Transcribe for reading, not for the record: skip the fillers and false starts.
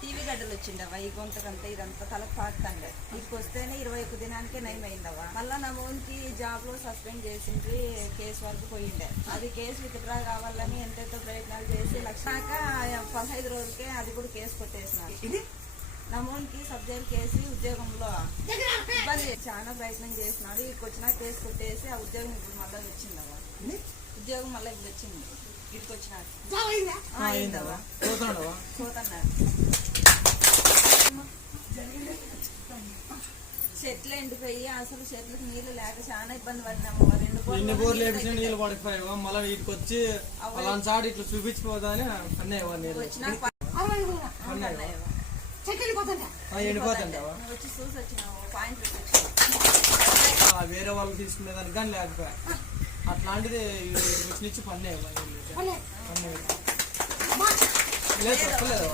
TV గడ్డలు వచ్చిండవా ఈ గొంతకంతా ఇదంతా తలకు పాకుతండే ఇక్కడికి వస్తేనే 21 దినానికే నయం అయిందవా. మళ్ళీ నా మోన్కి జాబ్ లో సస్పెండ్ చేసిండ్రి, కేసు వరకు పోయిండే. అది కేసు విత్డ్రా కావాలని ఎంతెంతో ప్రయత్నాలు చేసి లక్షాక 15 రోజులకే అది కూడా కేసు కొట్టేసినారు. నా మోన్కి సబ్జెక్ట్ కేసి ఉద్యోగంలో ఇబ్బంది చాలా ప్రయత్నం చేసినాడు. ఇక్కడికి వచ్చినా కేసు కొట్టేసి ఆ ఉద్యోగం ఇప్పుడు మళ్ళీ వచ్చిందవా. ఉద్యోగం మళ్ళీ ఇప్పుడు వచ్చింది. ఇక్కడికి వచ్చినా అయిందవా పోతున్నాడు. చెట్లు ఎండిపోయి అసలు చెట్లకు నీళ్లు లేక చాలా ఇబ్బంది పడినాము. 2 బోర్లు వేపించి నీళ్ళు పడిపోయావా. మళ్ళీ వీటికి వచ్చి అలాంటి చాటు ఇట్లా చూపించిపోదా అని అన్నాయవా. ఎండిపోతుంటావా వచ్చి చూసి వచ్చినావు పాయింట్ వేరే వాళ్ళు తీసుకునే దానికి కానీ లేకపోయా. అట్లాంటిది నుంచి పన్నేవా లేదు చెప్పలేదు.